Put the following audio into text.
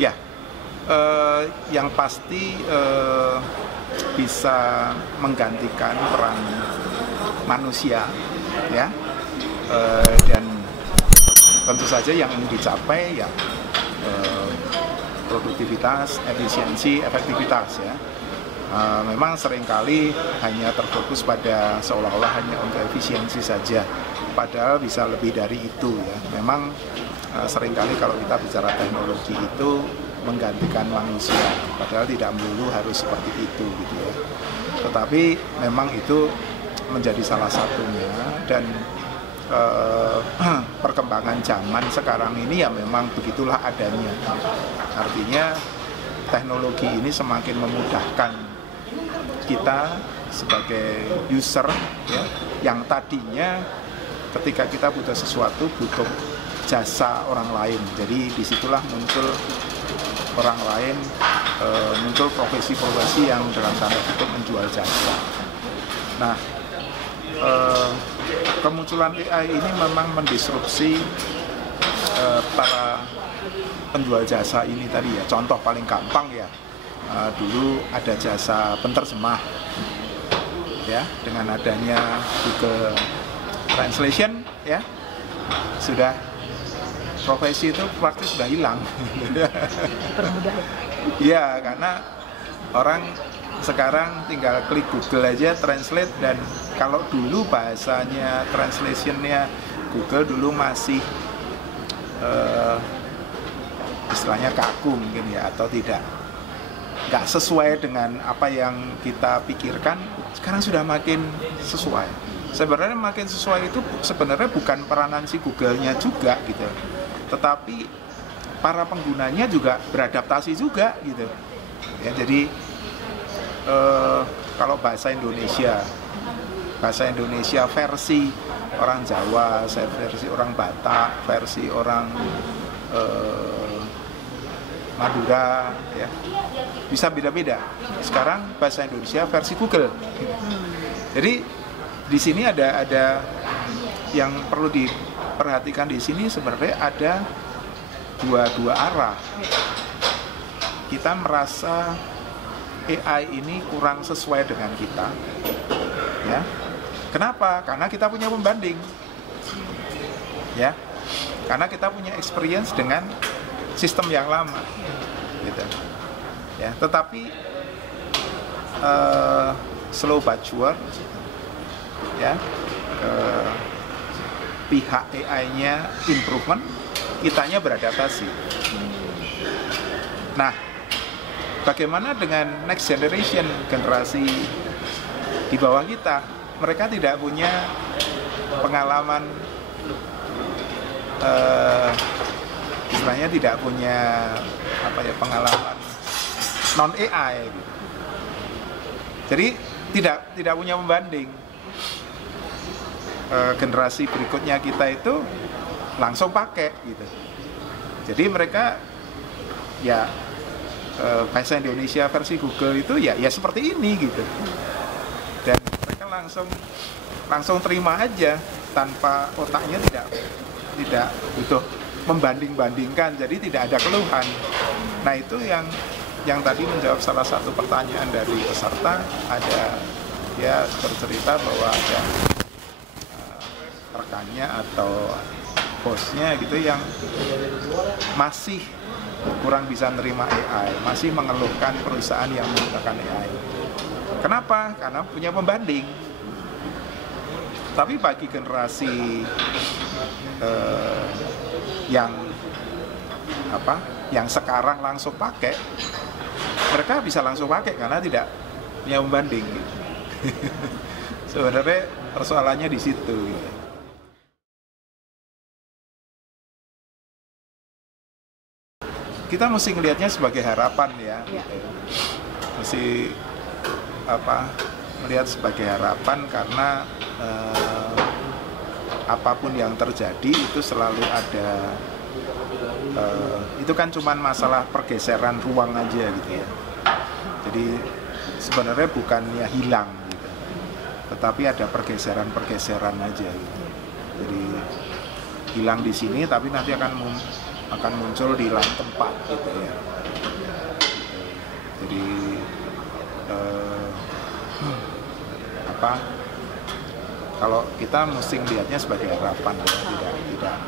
Ya, yang pasti bisa menggantikan peran manusia, ya, dan tentu saja yang ingin dicapai ya produktivitas, efisiensi, efektivitas ya. Memang seringkali hanya terfokus pada seolah-olah hanya untuk efisiensi saja, padahal bisa lebih dari itu ya. Memang seringkali kalau kita bicara teknologi itu menggantikan manusia, padahal tidak melulu harus seperti itu gitu ya. Tetapi memang itu menjadi salah satunya, dan perkembangan zaman sekarang ini ya memang begitulah adanya. Artinya teknologi ini semakin memudahkan kita sebagai user ya, yang tadinya ketika kita butuh sesuatu butuh jasa orang lain. Jadi disitulah muncul orang lain, muncul profesi-profesi yang dalam tanda kutip menjual jasa. Nah, kemunculan AI ini memang mendisrupsi para penjual jasa ini tadi ya. Contoh paling gampang ya, dulu ada jasa penerjemah ya, dengan adanya Google Translation ya, sudah profesi itu praktis sudah hilang. Dipermudah ya, karena orang sekarang tinggal klik Google aja translate, dan kalau dulu bahasanya translationnya Google dulu masih istilahnya kaku mungkin ya, atau nggak sesuai dengan apa yang kita pikirkan. Sekarang sudah makin sesuai. Sebenarnya makin sesuai itu sebenarnya bukan peranan si Google-nya juga gitu, tetapi para penggunanya juga beradaptasi juga gitu ya. Jadi kalau bahasa Indonesia versi orang Jawa, versi orang Batak, versi orang Madura ya, bisa beda-beda. Sekarang bahasa Indonesia versi Google. Jadi di sini ada yang perlu diperhatikan. Di sini sebenarnya ada dua arah. Kita merasa AI ini kurang sesuai dengan kita ya. Kenapa? Karena kita punya pembanding ya, karena kita punya experience dengan sistem yang lama gitu ya. Tetapi slow but sure ya, pihak AI-nya improvement, kitanya beradaptasi. Nah, bagaimana dengan next generation, generasi di bawah kita? Mereka tidak punya pengalaman, istilahnya tidak punya pengalaman non AI gitu. Jadi tidak punya pembanding. Generasi berikutnya kita itu langsung pakai gitu. Jadi mereka ya bahasa Indonesia versi Google itu ya seperti ini gitu, dan mereka langsung terima aja tanpa otaknya tidak butuh membanding-bandingkan, jadi tidak ada keluhan. Nah, itu yang tadi menjawab salah satu pertanyaan dari peserta. Ada dia bercerita bahwa ada rekannya atau bosnya gitu yang masih kurang bisa nerima AI, masih mengeluhkan perusahaan yang menggunakan AI. Kenapa? Karena punya pembanding. Tapi bagi generasi yang sekarang langsung pakai, mereka bisa langsung pakai karena tidak punya pembanding gitu. Sebenarnya persoalannya di situ gitu. Kita mesti melihatnya sebagai harapan ya, gitu. Mesti melihat sebagai harapan, karena apapun yang terjadi itu selalu ada, itu kan cuman masalah pergeseran ruang aja gitu ya. Jadi sebenarnya bukannya hilang gitu, tetapi ada pergeseran aja gitu. Jadi hilang di sini tapi nanti akan akan muncul di lain tempat gitu ya. Jadi kalau kita mesti lihatnya sebagai harapan ya, tidak